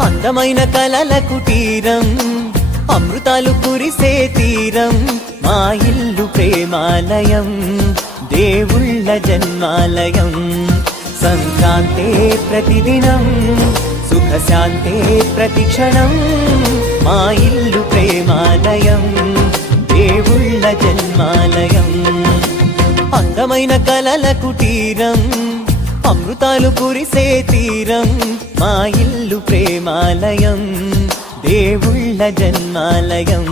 అందమైన కలల కుటీరం, అమృతాలు కురిసే తీరం, మా ఇల్లు ప్రేమాలయం, దేవుళ్ళ జన్మాలయం. సంక్రాంతే ప్రతిదినం, సుఖశాంతే ప్రతిక్షణం, మా ఇల్లు ప్రేమాలయం, దేవుళ్ళ జన్మాలయం. అందమైన కలల కుటీరం, అమృతాలు కురిసే తీరం, మా ఇల్లు ప్రేమాలయం, దేవుళ్ళ జన్మాలయం.